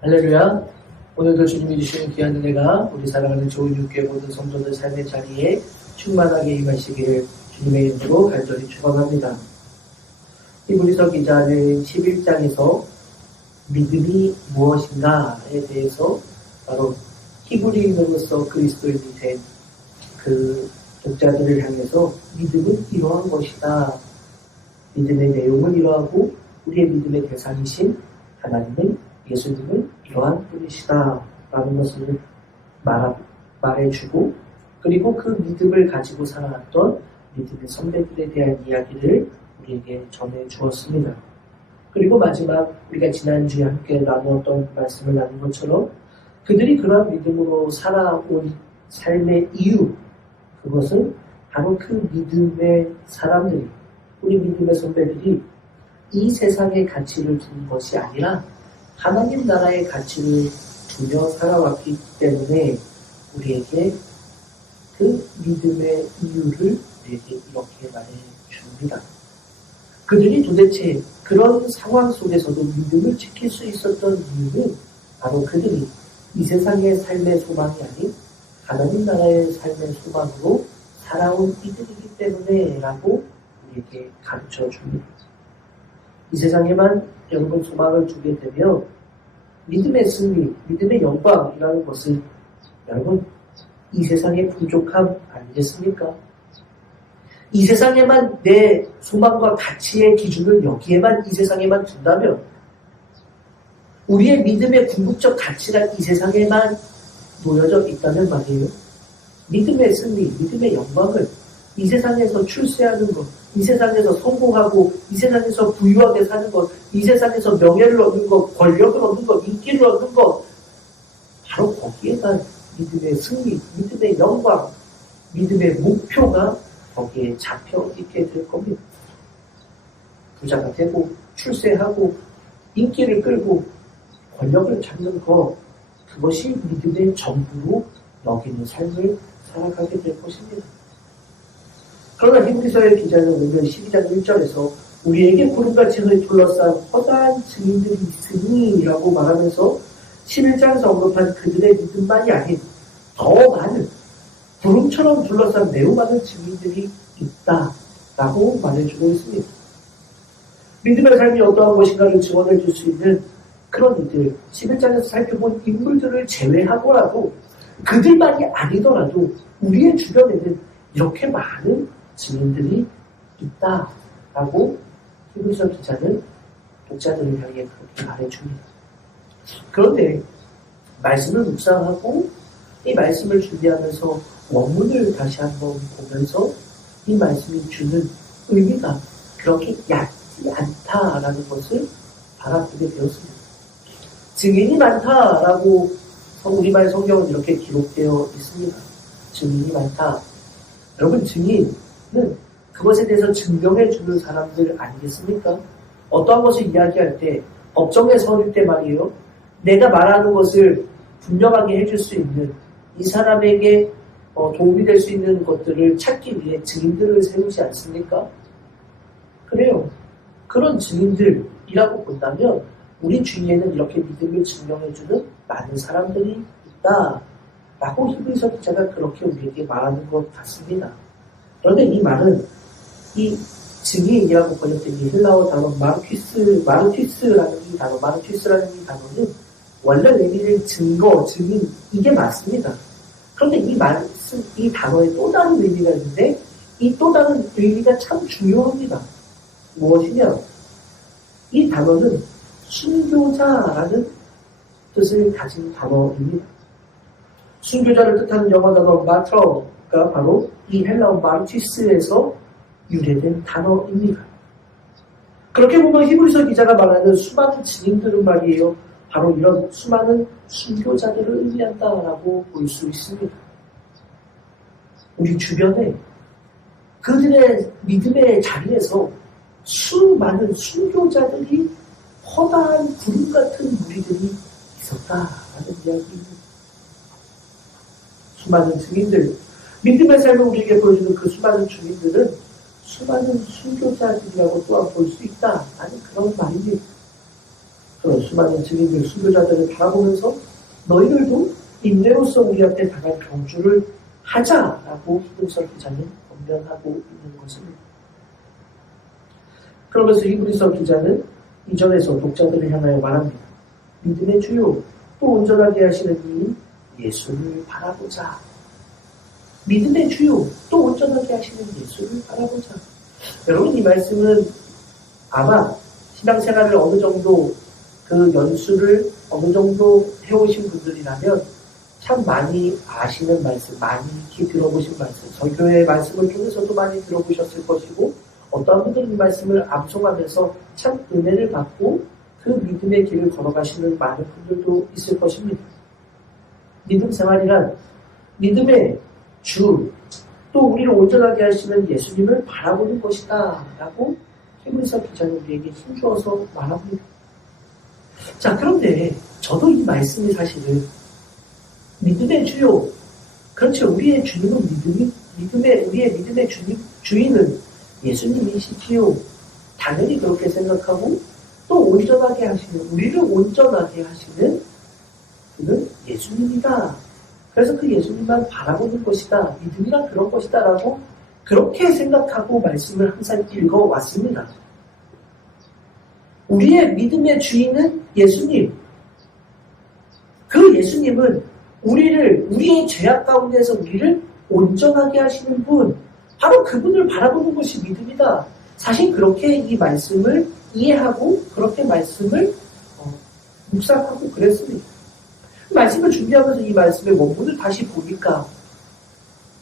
할렐루야. 오늘도 주님이 주시는 귀한 은혜가 우리 사랑하는 조은육교회 모든 성도들 삶의 자리에 충만하게 임하시기를 주님의 이름으로 간절히 축원합니다. 히브리서 기자는 11장에서 믿음이 무엇인가에 대해서 바로 히브리인으로서 그리스도인이 된 그 독자들을 향해서 믿음은 이러한 것이다. 믿음의 내용은 이러하고 우리의 믿음의 대상이신 하나님은 예수님은 이러한 분이시다 라는 것을 말해주고, 그리고 그 믿음을 가지고 살아왔던 믿음의 선배들에 대한 이야기를 우리에게 전해주었습니다. 그리고 마지막 우리가 지난주에 함께 나누었던 말씀을 나눈 것처럼 그들이 그러한 믿음으로 살아온 삶의 이유, 그것은 바로 그 믿음의 사람들이, 우리 믿음의 선배들이 이 세상의 가치를 두는 것이 아니라 하나님 나라의 가치를 두며 살아왔기 때문에 우리에게 그 믿음의 이유를 우리에게 이렇게 말해줍니다. 그들이 도대체 그런 상황 속에서도 믿음을 지킬 수 있었던 이유는 바로 그들이 이 세상의 삶의 소망이 아닌 하나님 나라의 삶의 소망으로 살아온 이들이기 때문에 라고 우리에게 가르쳐 줍니다. 이 세상에만 여러분 소망을 두게 되면 믿음의 승리, 믿음의 영광이라는 것은 여러분 이 세상의 부족함 아니겠습니까? 이 세상에만 내 소망과 가치의 기준을 여기에만 이 세상에만 둔다면 우리의 믿음의 궁극적 가치가 이 세상에만 놓여져 있다면 말이에요. 믿음의 승리, 믿음의 영광을 이 세상에서 출세하는 것, 이 세상에서 성공하고, 이 세상에서 부유하게 사는 것, 이 세상에서 명예를 얻는 것, 권력을 얻는 것, 인기를 얻는 것, 바로 거기에만 믿음의 승리, 믿음의 영광, 믿음의 목표가 거기에 잡혀 있게 될 겁니다. 부자가 되고, 출세하고, 인기를 끌고, 권력을 잡는 것, 그것이 믿음의 전부로 여기는 삶을 살아가게 될 것입니다. 그러나 히브리서의 기자는 오늘 12장 1절에서 우리에게 구름같이 둘러싼 허다한 증인들이 있으니 라고 말하면서 11장에서 언급한 그들의 믿음만이 아닌 더 많은 구름처럼 둘러싼 매우 많은 증인들이 있다 라고 말해주고 있습니다. 믿음의 삶이 어떠한 것인가를 증언해 줄 수 있는 그런 이들, 11장에서 살펴본 인물들을 제외하고라도 그들만이 아니더라도 우리의 주변에는 이렇게 많은 증인들이 있다라고 히브리서 기자는 독자들을 향해 그렇게 말해줍니다. 그런데 말씀을 묵상하고 이 말씀을 준비하면서 원문을 다시 한번 보면서 이 말씀이 주는 의미가 그렇게 얕지 않다라는 것을 알아보게 되었습니다. 증인이 많다라고 우리말 성경은 이렇게 기록되어 있습니다. 증인이 많다. 여러분, 증인은 그것에 대해서 증명해주는 사람들 아니겠습니까? 어떠한 것을 이야기할 때, 법정에 서릴 때 말이에요. 내가 말하는 것을 분명하게 해줄 수 있는, 이 사람에게 도움이 될 수 있는 것들을 찾기 위해 증인들을 세우지 않습니까? 그래요. 그런 증인들이라고 본다면 우리 주위에는 이렇게 믿음을 증명해주는 많은 사람들이 있다라고 히브리서 기자가 그렇게 우리에게 말하는 것 같습니다. 그런데 이 말은 이 증인이라고 번역된 이 헬라어 단어 마르티스라는 이 단어는 원래 의미는 증거, 증인 이게 맞습니다. 그런데 이 단어에 또 다른 의미가 있는데 이 또 다른 의미가 참 중요합니다. 무엇이냐? 이 단어는 순교자라는 뜻을 가진 단어입니다. 순교자를 뜻하는 영어 단어 마트러가 바로 이 헬라어 마르티스에서 유래된 단어입니다. 그렇게 보면 히브리서 기자가 말하는 수많은 증인들은 말이에요. 바로 이런 수많은 순교자들을 의미한다라고 볼 수 있습니다. 우리 주변에 그들의 믿음의 자리에서 수많은 순교자들이 허다한 구름 같은 무리들이 있었다라는 이야기입니다. 수많은 증인들, 믿음의 삶을 우리에게 보여주는 그 수많은 증인들은 수많은 순교자들이라고 또한 볼 수 있다라는 그런 말입니다. 그런 수많은 증인들, 순교자들을 바라보면서 너희들도 인내로서 우리 앞에 당한 경주를 하자라고 히브리서 기자는 권면하고 있는 것입니다. 그러면서 히브리서 기자는 이전에서 독자들을 향하여 말합니다. 믿음의 주요 또 온전하게 하시는 이인 예수를 바라보자. 믿음의 주요 또 온전하게 하시는 예수를 바라보자. 여러분, 이 말씀은 아마 신앙생활을 어느 정도 그 연수를 어느 정도 해오신 분들이라면 참 많이 아시는 말씀, 많이 익히 들어보신 말씀, 설교의 말씀을 통해서도 많이 들어보셨을 것이고, 어떠한 분들은 이 말씀을 암송하면서 참 은혜를 받고 그 믿음의 길을 걸어가시는 많은 분들도 있을 것입니다. 믿음 생활이란 믿음의 주, 또 우리를 온전하게 하시는 예수님을 바라보는 것이다 라고 히브리서 기자는 우리에게 힘주어서 말합니다. 자, 그런데 저도 이 말씀이 사실은 믿음의 주요, 그렇죠. 우리의 주님은 우리의 믿음의 주인은 예수님이시지요. 당연히 그렇게 생각하고 또 온전하게 하시는, 우리를 온전하게 하시는 그는 예수님이다. 그래서 그 예수님만 바라보는 것이다. 믿음이란 그런 것이다 라고 그렇게 생각하고 말씀을 항상 읽어왔습니다. 우리의 믿음의 주인은 예수님. 그 예수님은 우리의 죄악 가운데서 우리를 온전하게 하시는 분, 바로 그분을 바라보는 것이 믿음이다. 사실 그렇게 이 말씀을 이해하고 그렇게 말씀을 묵상하고 그랬습니다. 말씀을 준비하면서 이 말씀의 원문을 다시 보니까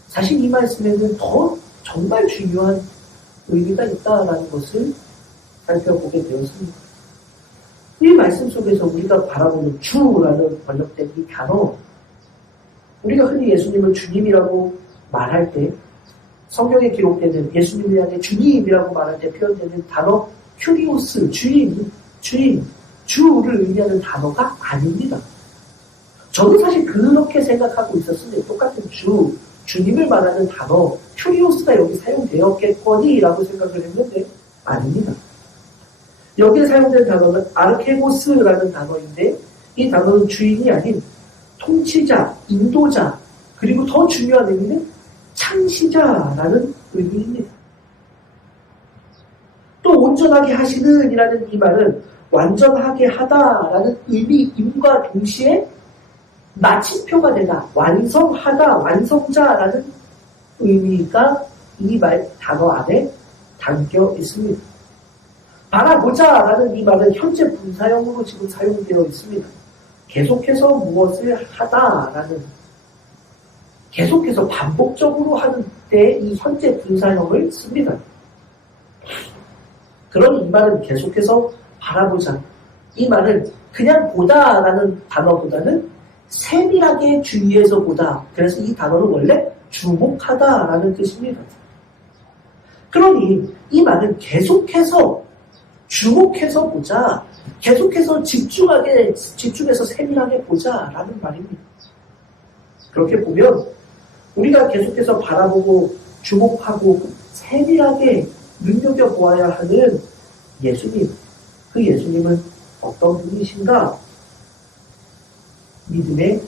사실 이 말씀에는 더 정말 중요한 의미가 있다라는 것을 살펴보게 되었습니다. 이 말씀 속에서 우리가 바라보는 주라는 번역된 이 단어, 우리가 흔히 예수님을 주님이라고 말할 때 성경에 기록되는 예수님을 향해 주님이라고 말할 때 표현되는 단어 큐리오스, 주인, 주를 의미하는 단어가 아닙니다. 저도 사실 그렇게 생각하고 있었습니다. 똑같은 주님을 말하는 단어 큐리오스가 여기 사용되었겠거니라고 생각을 했는데 아닙니다. 여기에 사용된 단어는 아르케고스라는 단어인데 이 단어는 주인이 아닌 통치자, 인도자, 그리고 더 중요한 의미는 창시자라는 의미입니다. 또 온전하게 하시는 이라는 이 말은 완전하게 하다라는 의미임과 동시에 마침표가 되다, 완성하다, 완성자라는 의미가 이 말 단어 안에 담겨 있습니다. 바라보자라는 이 말은 현재 분사형으로 지금 사용되어 있습니다. 계속해서 무엇을 하다라는, 계속해서 반복적으로 하는 때 이 현재 분사형을 씁니다. 그럼 이 말은 계속해서 바라보자. 이 말은 그냥 보다라는 단어보다는 세밀하게 주의해서 보다. 그래서 이 단어는 원래 주목하다라는 뜻입니다. 그러니 이 말은 계속해서 주목해서 보자. 계속해서 집중해서 세밀하게 보자라는 말입니다. 그렇게 보면 우리가 계속해서 바라보고 주목하고 세밀하게 눈여겨보아야 하는 예수님, 그 예수님은 어떤 분이신가? 믿음의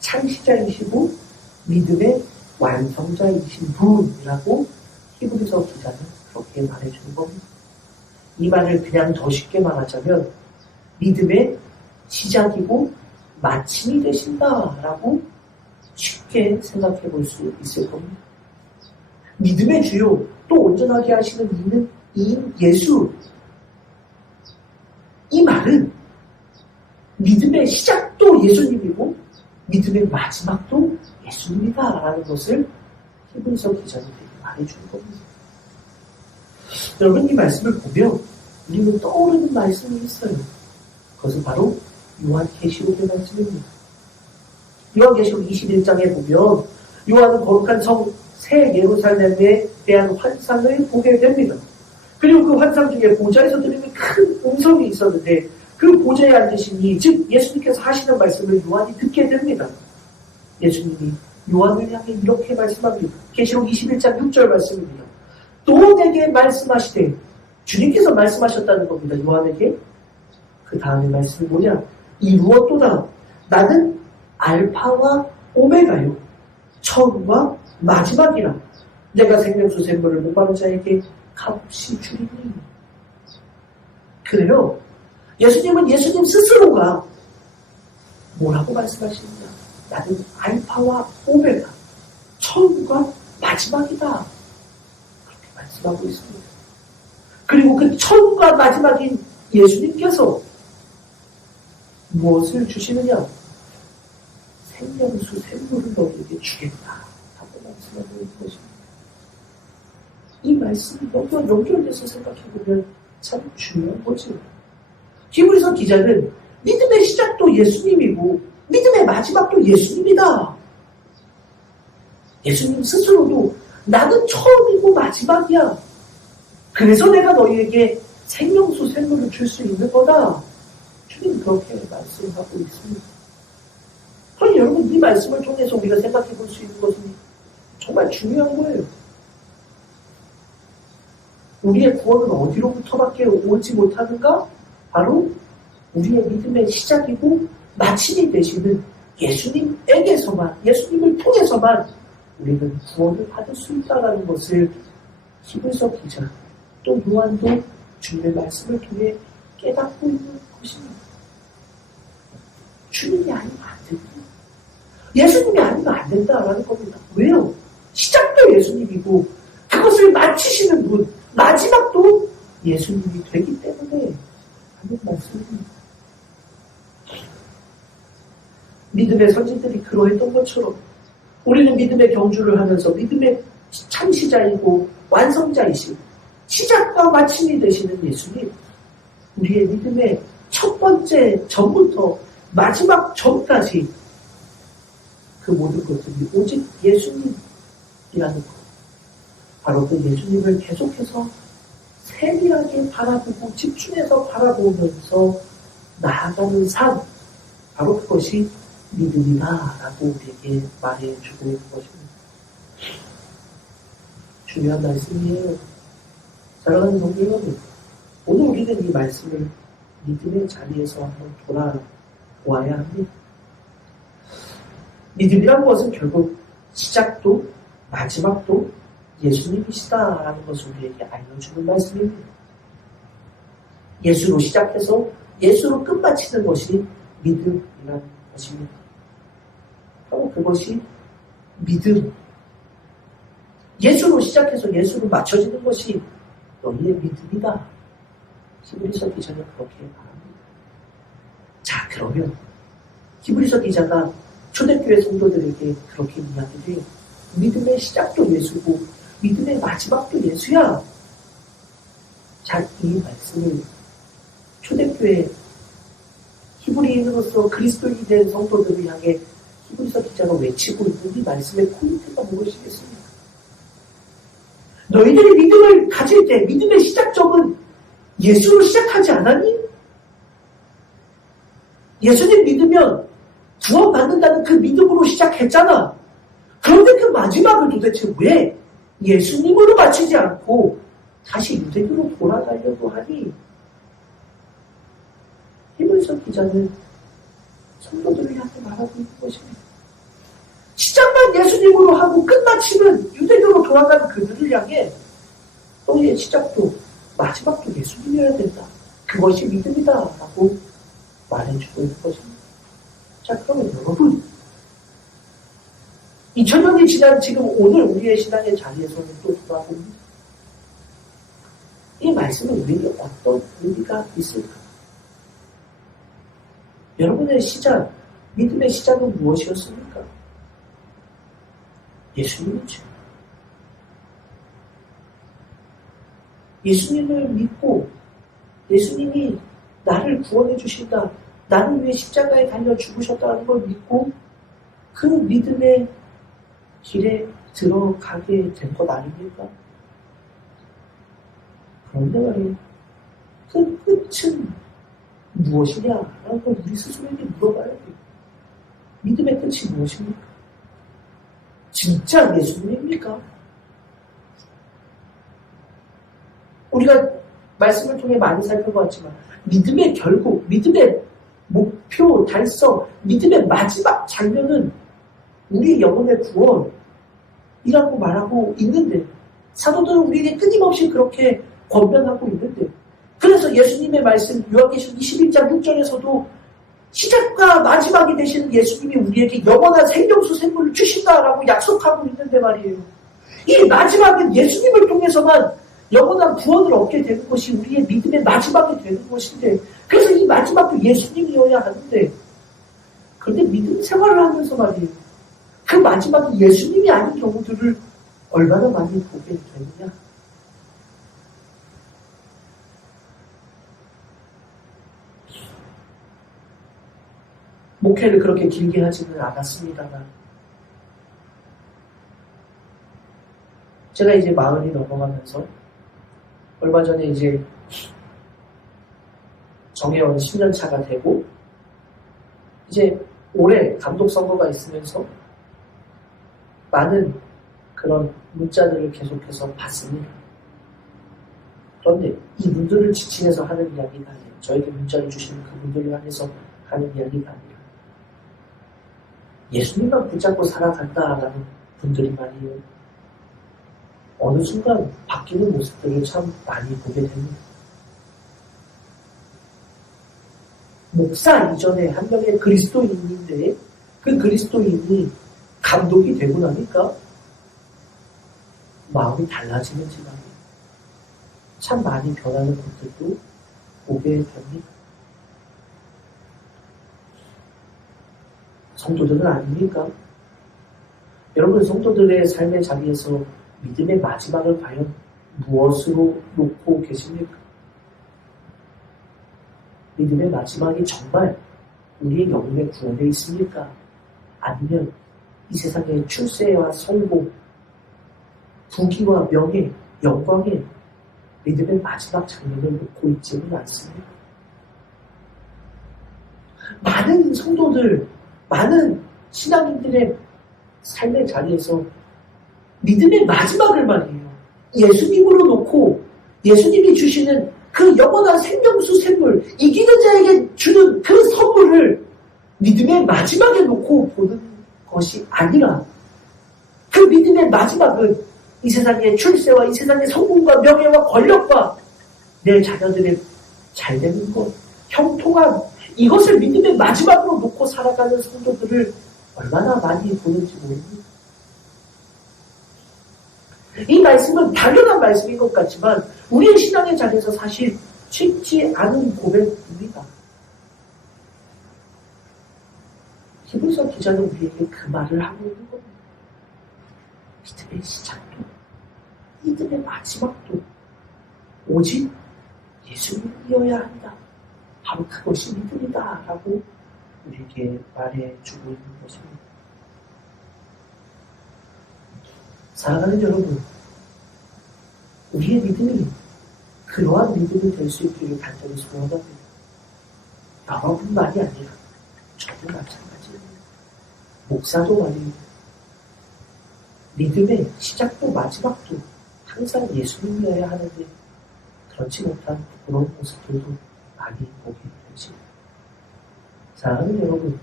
창시자이시고 믿음의 완성자이신 분이라고 히브리서 기자는 그렇게 말해주는 겁니다. 이 말을 그냥 더 쉽게 말하자면 믿음의 시작이고 마침이 되신다라고 쉽게 생각해 볼 수 있을 겁니다. 믿음의 주요 또 온전하게 하시는 이인 예수, 이 말은 믿음의 시작도 예수님이고 믿음의 마지막도 예수님이다라는 것을 히브리서 기자는 말해주는 겁니다. 여러분, 이 말씀을 보면 우리는 떠오르는 말씀이 있어요. 그것은 바로 요한계시록의 말씀입니다. 요한계시록 21장에 보면 요한은 거룩한 성 새 예루살렘에 대한 환상을 보게 됩니다. 그리고 그 환상 중에 보좌에서 들리는 큰 음성이 있었는데 그 보좌에 앉으신 이, 즉 예수님께서 하시는 말씀을 요한이 듣게 됩니다. 예수님이 요한을 향해 이렇게 말씀합니다. 계시록 21장 6절 말씀입니다. 또 내게 말씀하시되, 주님께서 말씀하셨다는 겁니다. 요한에게. 그 다음에 말씀이 뭐냐? 이루었도다. 나는 알파와 오메가요. 처음과 마지막이라. 내가 생명수 샘물을 목마른 자에게 값없이 주리니. 그래요. 예수님은 예수님 스스로가 뭐라고 말씀하십니까? 나는 알파와 오메가, 처음과 마지막이다. 그렇게 말씀하고 있습니다. 그리고 그 처음과 마지막인 예수님께서 무엇을 주시느냐? 생명수 샘물을 너희에게 주겠다. 하고 말씀하고 있는 것입니다. 이 말씀이 너무나 연결돼서 생각해보면 참 중요한 거죠. 히브리서 기자는 믿음의 시작도 예수님이고 믿음의 마지막도 예수님이다. 예수님 스스로도 나는 처음이고 마지막이야. 그래서 내가 너희에게 생명수 샘물을 줄 수 있는 거다. 주님 그렇게 말씀하고 있습니다. 그럼 여러분 이 말씀을 통해서 우리가 생각해 볼 수 있는 것은 정말 중요한 거예요. 우리의 구원은 어디로부터밖에 오지 못하는가? 바로 우리의 믿음의 시작이고 마침이 되시는 예수님에게서만, 예수님을 통해서만 우리는 구원을 받을 수 있다는 것을 히브리서 기자 또 요한도 주님의 말씀을 통해 깨닫고 있는 것입니다. 주님이 아니면 안 된다. 예수님이 아니면 안 된다라는 겁니다. 왜요? 시작도 예수님이고 그것을 마치시는 분, 마지막도 예수님이 되기 때문에 하는 말씀입니다. 믿음의 선진들이 그러했던 것처럼 우리는 믿음의 경주를 하면서 믿음의 창시자이고 완성자이신 시작과 마침이 되시는 예수님, 우리의 믿음의 첫 번째 전부터 마지막 전까지 그 모든 것들이 오직 예수님이라는 것. 바로 그 예수님을 계속해서 세밀하게 바라보고 집중해서 바라보면서 나아가는 삶, 바로 그것이 믿음이다라고 우리에게 말해주고 있는 것입니다. 중요한 말씀이에요. 사랑하는 성도 여러분, 오늘 우리는 이 말씀을 믿음의 자리에서 한번 돌아보아야 합니다. 믿음이란 것은 결국 시작도 마지막도 예수님이시다라는 것을 우리에게 알려주는 말씀입니다. 예수로 시작해서 예수로 끝마치는 것이 믿음이라는 것입니다. 바로 그것이 믿음. 예수로 시작해서 예수로 맞춰지는 것이 너희의 믿음이다. 히브리서 기자는 그렇게 말합니다. 자, 그러면 히브리서 기자가 초대교회 성도들에게 그렇게 이야기해요. 믿음의 시작도 예수고 믿음의 마지막도 예수야. 자, 이 말씀을 초대교회 히브리인으로서 그리스도인이 된 성도들을 향해 히브리서 기자가 외치고 있는 이 말씀의 포인트가 무엇이겠습니까? 너희들이 믿음을 가질 때 믿음의 시작점은 예수로 시작하지 않았니? 예수님 믿으면 구원받는다는 그 믿음으로 시작했잖아. 그런데 그 마지막을 도대체 왜 예수님으로 마치지 않고 다시 유대교로 돌아가려고 하니? 히브리서 기자는 성도들을 향해 말하고 있는 것입니다. 시작만 예수님으로 하고 끝마치는 유대교로 돌아가는 그들을 향해 너희의 시작도 마지막도 예수님이어야 된다. 그것이 믿음이다 라고 말해주고 있는 것입니다. 자, 그러면 여러분 2000년이 지난 지금 오늘 우리의 신앙의 자리에서는 또 돌아봅니다. 이 말씀은 우리에게 어떤 의미가 있을까? 여러분의 시작, 믿음의 시작은 무엇이었습니까? 예수님이죠. 예수님을 믿고 예수님이 나를 구원해 주신다. 나를 위해 십자가에 달려 죽으셨다는 걸 믿고 그 믿음의 길에 들어가게 된 것 아닙니까? 그런데 말이에요. 그 끝은 무엇이냐라는 걸 우리 스스로에게 물어봐야 돼요. 믿음의 끝이 무엇입니까? 진짜 예수님입니까? 우리가 말씀을 통해 많이 살펴봤지만 믿음의 결국, 믿음의 목표 달성, 믿음의 마지막 장면은 우리의 영혼의 구원이라고 말하고 있는데, 사도들은 우리에게 끊임없이 그렇게 권면하고 있는데, 그래서 예수님의 말씀 요한계시록 21장 6절에서도 시작과 마지막이 되시는 예수님이 우리에게 영원한 생명수 생물을 주신다라고 약속하고 있는데 말이에요. 이 마지막은 예수님을 통해서만 영원한 구원을 얻게 되는 것이 우리의 믿음의 마지막이 되는 것인데, 그래서 이 마지막도 예수님이어야 하는데, 그런데 믿음 생활을 하면서 말이에요, 그 마지막이 예수님이 아닌 경우들을 얼마나 많이 보게 되느냐. 목회를 그렇게 길게 하지는 않았습니다만, 제가 이제 40이 넘어가면서 얼마 전에 이제 정회원 10년 차가 되고, 이제 올해 감독 선거가 있으면서 많은 그런 문자들을 계속해서 받습니다. 그런데 이분들을 지칭해서 하는 이야기가 아니에요. 저에게 문자를 주시는 그분들을 향해서 하는 이야기가 아니라, 예수님만 붙잡고 살아간다라는 분들이 말이에요, 어느 순간 바뀌는 모습들을 참 많이 보게 됩니다. 목사 이전에 한 명의 그리스도인인데, 그 그리스도인이 감독이 되고 나니까 마음이 달라지는지 말이에요, 참 많이 변하는 것들도 보게 됩니다. 성도들은 아닙니까? 여러분, 성도들의 삶의 자리에서 믿음의 마지막을 과연 무엇으로 놓고 계십니까? 믿음의 마지막이 정말 우리의 영혼의 구원에 있습니까? 아니면 이 세상의 출세와 성공, 부귀와 명예, 영광에 믿음의 마지막 장면을 놓고 있지는 않습니다. 많은 성도들, 많은 신앙인들의 삶의 자리에서 믿음의 마지막을 말이에요, 예수님으로 놓고 예수님이 주시는 그 영원한 생명수 샘물, 이기는 자에게 주는 그 선물을 믿음의 마지막에 놓고 보는 것이 아니라, 그 믿음의 마지막은 이 세상의 출세와 이 세상의 성공과 명예와 권력과 내 자녀들의 잘되는 것, 형통함, 이것을 믿음의 마지막으로 놓고 살아가는 성도들을 얼마나 많이 보는지 모릅니다. 이 말씀은 당연한 말씀인 것 같지만 우리의 신앙의 자리에서 사실 쉽지 않은 고백입니다. 히브리서 기자는 우리에게 그 말을 하고 있는 겁니다. 믿음의 시작도, 믿음의 마지막도 오직 예수님이어야 한다. 바로 그것이 믿음이다 라고 우리에게 말해주고 있는 것입니다. 사랑하는 여러분, 우리의 믿음이 그러한 믿음이 될 수 있기를 간절히 소원합니다. 여러분만이 아니라 저도 마찬가지입니다. 목사도 말입니다. 믿음의 시작도 마지막도 항상 예수님이어야 하는데 그렇지 못한 부끄러운 모습들도 많이 보게 되십니다. 사랑하는 여러분,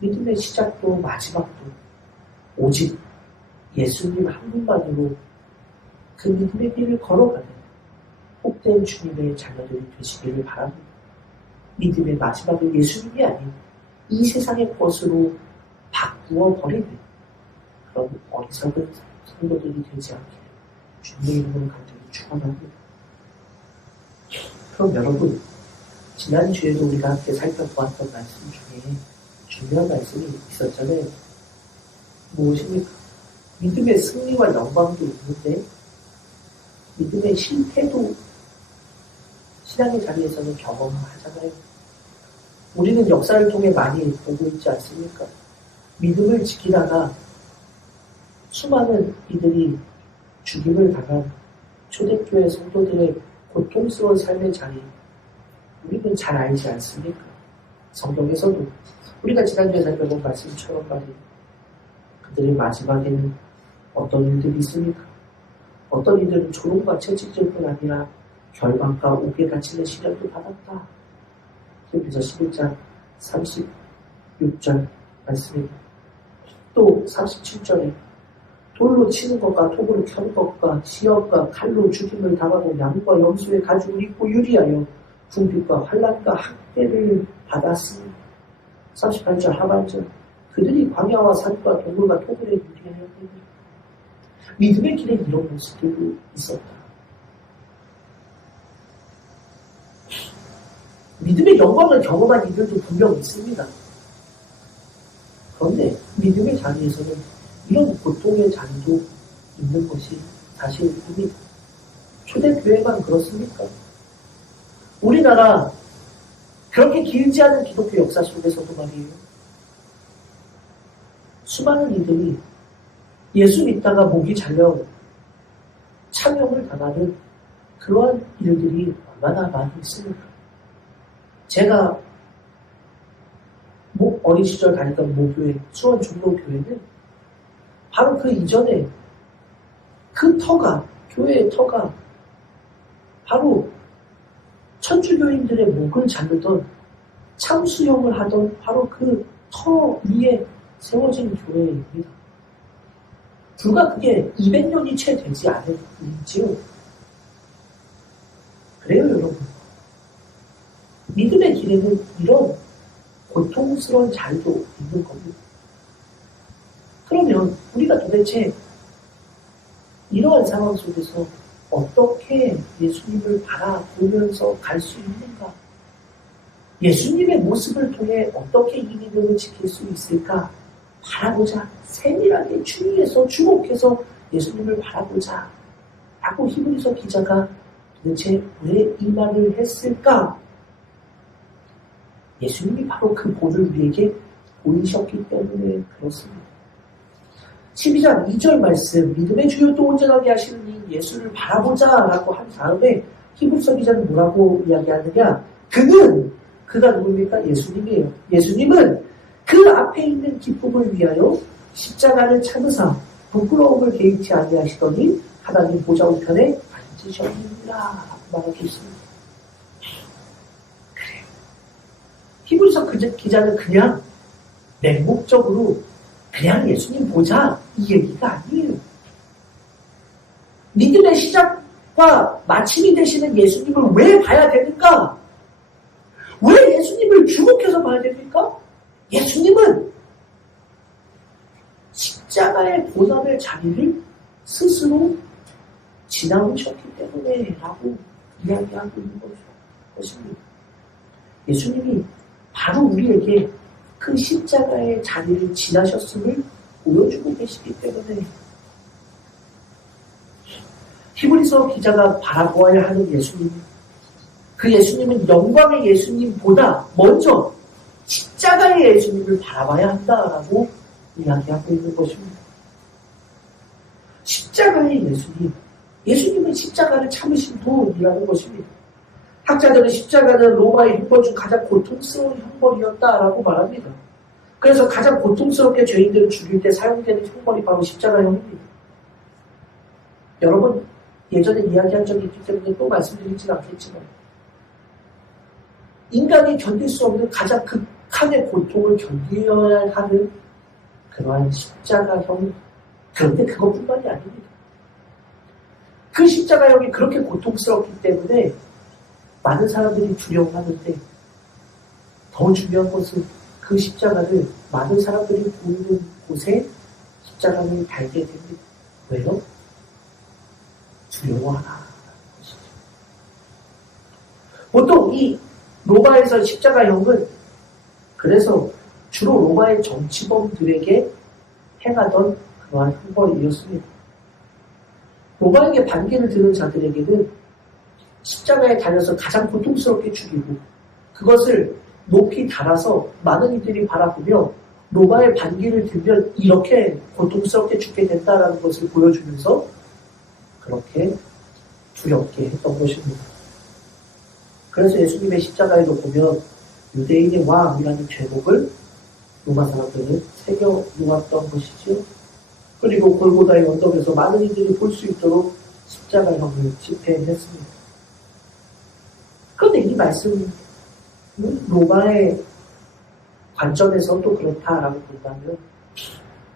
믿음의 시작도 마지막도 오직 예수님 한 분만으로 그 믿음의 길을 걸어가는 복된 주님의 자녀들이 되시기를 바랍니다. 믿음의 마지막은 예수님이 아닌 이 세상의 것으로 바꾸어 버리는 그런 어리석은 성도들이 되지 않기를 주님의 이름으로 간절히 축원합니다. 그럼 여러분, 지난주에도 우리가 함께 살펴보았던 말씀 중에 중요한 말씀이 있었잖아요. 무엇입니까? 믿음의 승리와 영광도 있는데 믿음의 실패도 신앙의 자리에서는 경험하잖아요. 우리는 역사를 통해 많이 보고 있지 않습니까? 믿음을 지키다가 수많은 이들이 죽임을 당한 초대교회 성도들의 고통스러운 삶의 자리, 우리는 잘 알지 않습니까? 성경에서도 우리가 지난주에 살펴본 말씀처럼 말이에요. 그들의 마지막에는 어떤 일들이 있습니까? 어떤 이들은 조롱과 채찍질뿐 아니라 결박과 옥에 갇히는 시련도 받았다 히브리서 11장 36절 말씀입니다. 또 37절에 돌로 치는 것과 톱으로 켜는 것과 시험과 칼로 죽임을 당하고 양과 염소의 가죽을 입고 유리하여 궁핍과 환난과 학대를 받았으니 38절 하반절 그들이 광야와 산과 동물과 토굴에 유리하였느니 믿음의 길에 이런 모습들도 있었다. 믿음의 영광을 경험한 이들도 분명 있습니다. 그런데 믿음의 자리에서는 이런 고통의 자리도 있는 것이 사실입니다. 초대교회만 그렇습니까? 우리나라 그렇게 길지 않은 기독교 역사 속에서도 말이에요. 수많은 이들이 예수 믿다가 목이 잘려 참형을 당하는 그러한 일들이 얼마나 많이 있습니까? 제가 어린 시절 다녔던 모교회, 수원 종로교회는 바로 그 이전에 그 터가, 교회의 터가 바로 천주교인들의 목을 자르던 참수형을 하던 바로 그 터 위에 세워진 교회입니다. 불과 그게 200년이 채 되지 않은 일이지요. 그래요, 여러분. 믿음의 길에는 이런 고통스러운 자리도 있는 겁니다. 그러면 우리가 도대체 이러한 상황 속에서 어떻게 예수님을 바라보면서 갈 수 있는가? 예수님의 모습을 통해 어떻게 이 믿음을 지킬 수 있을까? 바라보자. 세밀하게 주의해서 주목해서 예수님을 바라보자. 라고 히브리서 기자가 도대체 왜 이 말을 했을까? 예수님이 바로 그 본을 우리에게 보이셨기 때문에 그렇습니다. 12장 2절 말씀, 믿음의 주요 또 온전하게 하시는 이 예수를 바라보자 라고 한 다음에 히브리서 기자는 뭐라고 이야기하느냐? 그가 누굽니까? 예수님이에요. 예수님은 그 앞에 있는 기쁨을 위하여 십자가를 참으사 부끄러움을 개의치 아니하시더니 하나님 보좌 우편에 앉으셨느니라 라고 말하고 있습니다. 그래요. 히브리서 기자는 그냥 맹목적으로 그냥 예수님 보자 이 얘기가 아니에요. 믿음의 시작과 마침이 되시는 예수님을 왜 봐야 되는가? 왜 예수님을 주목해서 봐야 됩니까? 예수님은 십자가의 고난의 자리를 스스로 지나오셨기 때문에 라고 이야기하고 있는 것입니다. 예수님이 바로 우리에게 그 십자가의 자리를 지나셨음을 보여주고 계시기 때문에 히브리서 기자가 바라보아야 하는 예수님, 그 예수님은 영광의 예수님보다 먼저 십자가의 예수님을 바라봐야 한다라고 이야기하고 있는 것입니다. 십자가의 예수님은 십자가를 참으신 분이라는 것입니다. 학자들은 십자가는 로마의 형벌 중 가장 고통스러운 형벌이었다라고 말합니다. 그래서 가장 고통스럽게 죄인들을 죽일 때 사용되는 형벌이 바로 십자가형입니다. 여러분, 예전에 이야기한 적이 있기 때문에 또 말씀드리지는 않겠지만 인간이 견딜 수 없는 가장 극한의 고통을 견뎌야 하는 그러한 십자가형, 그런데 그것뿐만이 아닙니다. 그 십자가형이 그렇게 고통스럽기 때문에 많은 사람들이 두려워하는데 더 중요한 것은 그 십자가를 많은 사람들이 보이는 곳에 십자가를 달게 됩니다. 왜요? 두려워하라. 보통 이 로마에서 십자가형은 그래서 주로 로마의 정치범들에게 행하던 그러한 형벌이었습니다. 로마에게 반기를 드는 자들에게는 십자가에 달려서 가장 고통스럽게 죽이고 그것을 높이 달아서 많은 이들이 바라보며 로마의 반기를 들면 이렇게 고통스럽게 죽게 된다라는 것을 보여주면서 그렇게 두렵게 했던 것입니다. 그래서 예수님의 십자가에도 보면 유대인의 왕이라는 제목을 로마 사람들은 새겨 놓았던 것이지요. 그리고 골고다의 언덕에서 많은 이들이 볼 수 있도록 십자가형을 집행했습니다. 그런데 이 말씀 로마의 관점에서도 그렇다라고 본다면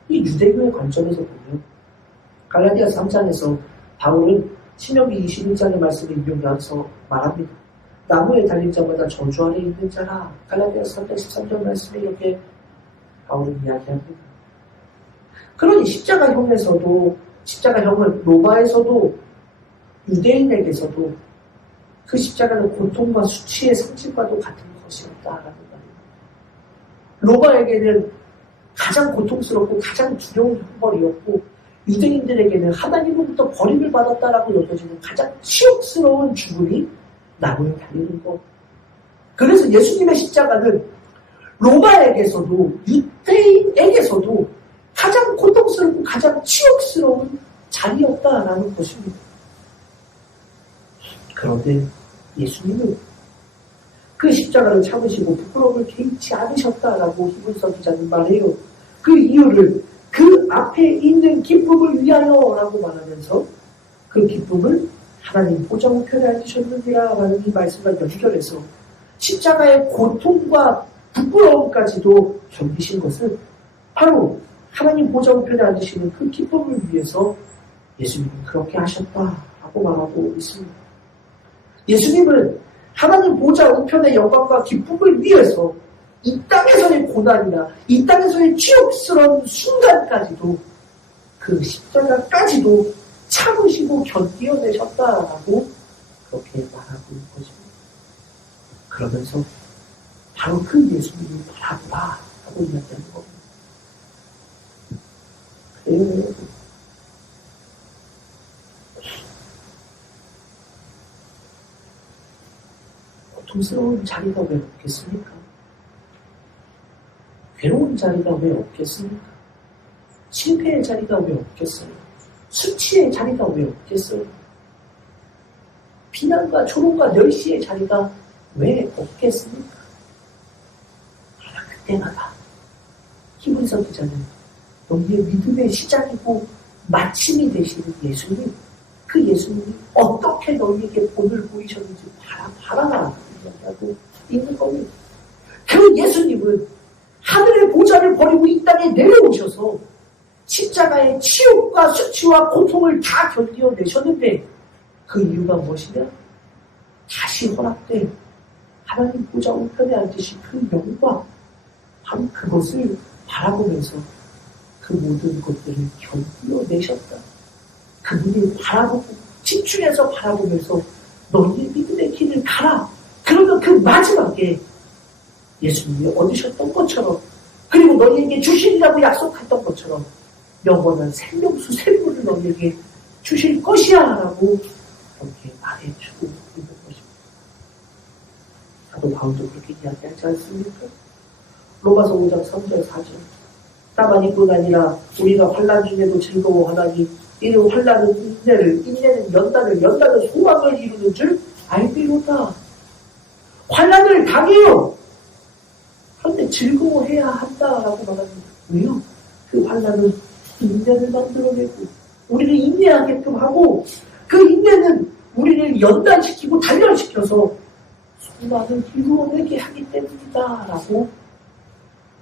이 유대교의 관점에서 보면 갈라디아서 3장에서 바울은 신명기 21장의 말씀을 인용하면서 말합니다. 나무에 달린 자마다 저주 아래 있는 자라. 갈라디아서 3장 13절 말씀에 이렇게 바울은 이야기합니다. 그러니 십자가형은 로마에서도 유대인에게서도 그 십자가는 고통과 수치의 상징과도 같은 것이었다라는 말입니다. 로마에게는 가장 고통스럽고 가장 두려운 형벌이었고 유대인들에게는 하나님으로부터 버림을 받았다라고 여겨지는 가장 치욕스러운 죽음이 나무에 달리는 것. 그래서 예수님의 십자가는 로마에게서도 유대인에게서도 가장 고통스럽고 가장 치욕스러운 자리였다라는 것입니다. 그런데 예수님은 그 십자가를 참으시고 부끄러움을 개의치 않으셨다라고 히브리서 기자는 말해요. 그 이유를 그 앞에 있는 기쁨을 위하여라고 말하면서 그 기쁨을 하나님 보좌 우편에 앉으셨느니라라는 이 말씀과 연결해서 십자가의 고통과 부끄러움까지도 견디신 것은 바로 하나님 보좌 우편에 앉으시는 그 기쁨을 위해서 예수님은 그렇게 하셨다라고 말하고 있습니다. 예수님은 하나님 보좌 우편의 영광과 기쁨을 위해서 이 땅에서의 고난이나 이 땅에서의 치욕스러운 순간까지도 그 십자가까지도 참으시고 견디어내셨다라고 그렇게 말하고 있는 것입니다. 그러면서 바로 그 예수님을 바라보라 하고 이야기하는 겁니다. 그래요, 여러분. 고통스러운 자리가 왜 없겠습니까? 괴로운 자리가 왜 없겠습니까? 실패의 자리가 왜 없겠어요? 수치의 자리가 왜 없겠어요? 비난과 조롱과 멸시의 자리가 왜 없겠습니까? 그러나 그때마다 히브리서 기자는 너희의 믿음의 시작이고 마침이 되시는 예수님, 그 예수님이 어떻게 너희에게 본을 보이셨는지 바라라 이야기하고 있는 겁니다. 그 예수님은 하늘의 보좌를 버리고 이 땅에 내려오셔서 십자가의 치욕과 수치와 고통을 다 견디어내셨는데 그 이유가 무엇이냐? 다시 허락된 하나님 보좌 우편에 앉으신 그 영광, 바로 그것을 바라보면서 그 모든 것들을 견디어내셨다. 그분을 바라보고 집중해서 바라보면서 너희의 믿음의 길을 가라. 그러면 그 마지막에 예수님이 얻으셨던 것처럼 그리고 너희에게 주시리라고 약속했던 것처럼 영원한 생명수 샘물을 너희에게 주실 것이야 라고 그렇게 말해주고 있는 것입니다. 사도 바울도 그렇게 이야기하지 않습니까? 로마서 5장 3절 4절 다만 이뿐 아니라 우리가 환난 중에도 즐거워하나니 이는 환난은 인내를, 인내는 연단을, 연단은 소망을 이루는 줄 알미로다. 환난을 당해요. 그런데 즐거워해야 한다라고 말합니다. 왜요? 그 환난은 인내를 만들어내고 우리를 인내하게끔 하고 그 인내는 우리를 연단시키고 단련시켜서 소망을 이루어내게 하기 때문이다라고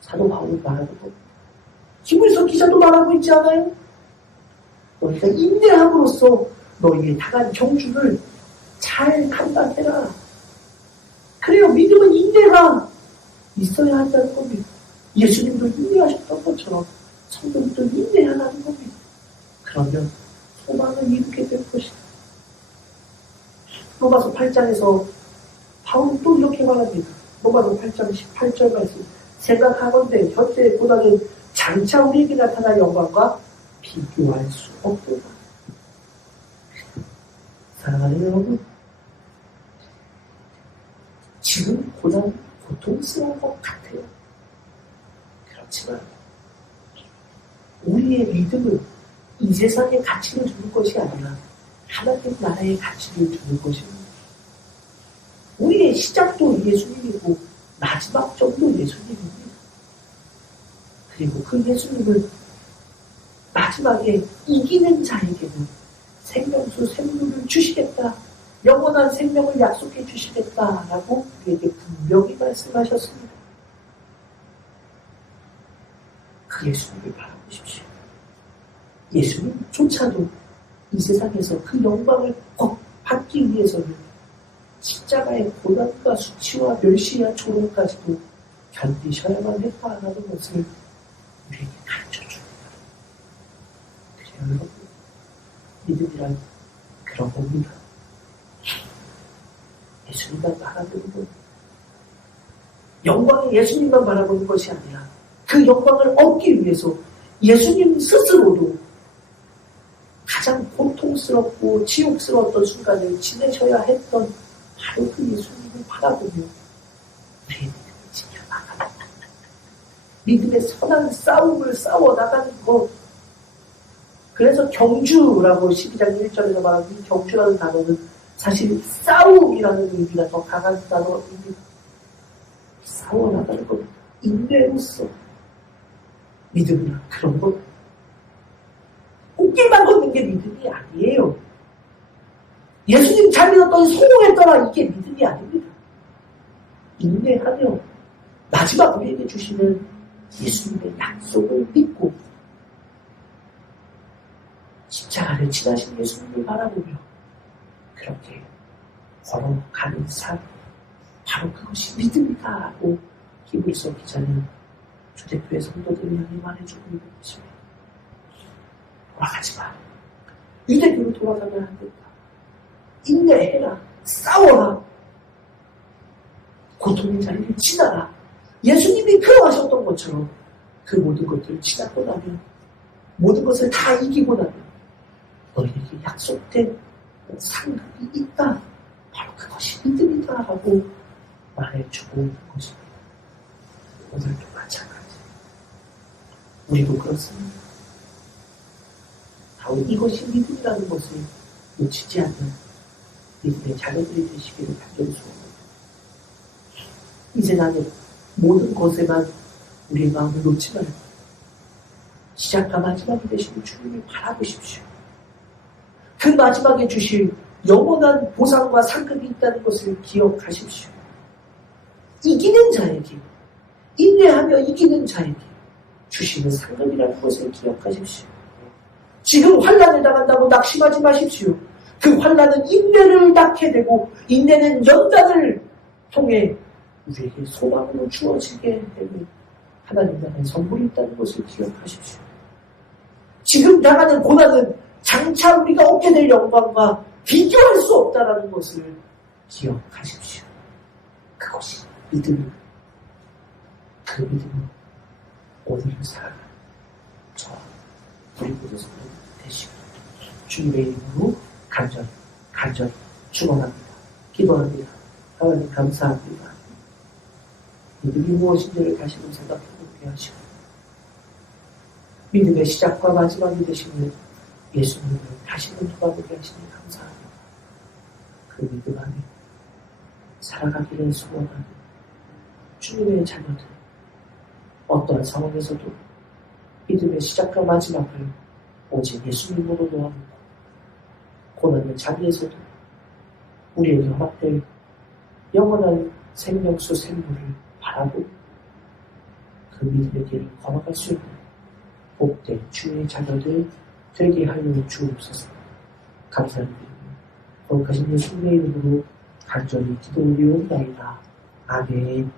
사도 바울이 말하는 겁니다. 히브리서 기자도 말하고 있지 않아요? 너희가 인내함으로써 너희의 당한 경주를 잘 감당해라. 그래요. 믿음은 인내가 있어야 한다는 겁니다. 예수님도 인내하셨던 것처럼 성도들도 인내하라는 겁니다. 그러면 소망을 이루게 될 것이다. 로마서 8장에서 바울은 또 이렇게 말합니다. 로마서 8장 18절 말씀. 생각하건대 현재보다는 장차 우리에게 나타날 영광과 비교할 수 없도다. 사랑하는 여러분, 지금 고통스러운 것 같아요. 그렇지만 우리의 믿음은 이 세상의 가치를 주는 것이 아니라 하나님 나라의 가치를 주는 것입니다. 우리의 시작도 예수님이고 마지막점도 예수님입니다. 그리고 그 예수님을 마지막에 이기는 자에게는 생명수 샘물을 주시겠다. 영원한 생명을 약속해 주시겠다라고 우리에게 분명히 말씀하셨습니다. 그 예수님을 바라보십시오. 예수님조차도 이 세상에서 그 영광을 꼭 받기 위해서는 십자가의 고난과 수치와 멸시와 조롱까지도 견디셔야만 했다라는 것을 우리에게 가르쳐줍니다. 그래요, 여러분. 믿음이란 그런 겁니다. 예수님만 바라보는 것, 영광의 예수님만 바라보는 것이 아니라 그 영광을 얻기 위해서 예수님 스스로도 가장 고통스럽고 지옥스러웠던 순간을 지내셔야 했던 바로 그 예수님을 바라보며 우리의 믿음을 지켜나가는 믿음의 선한 싸움을 싸워나가는 것. 그래서 경주라고 12장 1절에서 말하는 이 경주라는 단어는 사실 싸움이라는 의미가 더 강한 단어입니다. 싸워나가는 겁니다. 인내로서 믿음이란 그런 것. 꽃길만 걷는 게 믿음이 아니에요. 예수님 잘 믿었더니 성공했더라, 이게 믿음이 아닙니다. 인내하며 마지막 우리에게 주시는 예수님의 약속을 믿고 십자가를 지나신 예수님을 바라보며 그렇게 걸어가는 삶, 바로 그것이 믿음이다라고 히브리서 기자는 초대교회 성도들을 향해 말해주고 있는 것입니다. 돌아가지 마. 유대교로 돌아가면 안 된다. 인내해라. 싸워라. 고통의 자리를 지나라. 예수님이 그러하셨던 것처럼 그 모든 것들을 지나고 나면, 모든 것을 다 이기고 나면 너희에게 약속된 상급이 있다. 바로 그것이 믿음이다 라고 말해주고 있는 것입니다. 오늘도 마찬가지. 우리도 그렇습니다. 바로 이것이 믿음이라는 것을 놓치지 않는 믿음의 자녀들이 되시기를 간절히소원합니다. 이 세상의 모든 것에만 우리의 마음을 놓지 말고 시작과 마지막이 되시는 주님을 바라보십시오. 그 마지막에 주실 영원한 보상과 상급이 있다는 것을 기억하십시오. 이기는 자에게, 인내하며 이기는 자에게 주시는 상급이라는 것을 기억하십시오. 지금 환난에 당한다고 낙심하지 마십시오. 그 환난은 인내를 낳게 되고, 인내는 연단을 통해 우리에게 소망으로 주어지게 되는 하나님 나라의 선물이 있다는 것을 기억하십시오. 지금 당하는 고난은 장차 우리가 얻게 될 영광과 비교할 수 없다는 것을 기억하십시오. 그것이 믿음입니다. 그 믿음은 오늘을 살아가는 저와 우리 모두 성도들 되시고 주님의 이름으로 간절히 축원합니다. 기도합니다. 하나님 감사합니다. 믿음이 무엇인지를 다시 한번 생각해보게 하시고 믿음의 시작과 마지막이 되시는 예수님을 다시는 돌아보게 하시니 감사합니다. 그 믿음 안에 살아가기를 소원하는 주님의 자녀들, 어떠한 상황에서도 믿음의 시작과 마지막을 오직 예수님으로 놓아놓고 고난의 자리에서도 우리에게 허락될 영원한 생명수 생물을 바라보고 그 믿음의 길을 걸어갈 수 있는 복된 주의 자녀들 되게 하여 주옵소서. 감사드리며 거룩하신 예수님의 이름으로 간절히 기도 올리옵나이다. 아멘.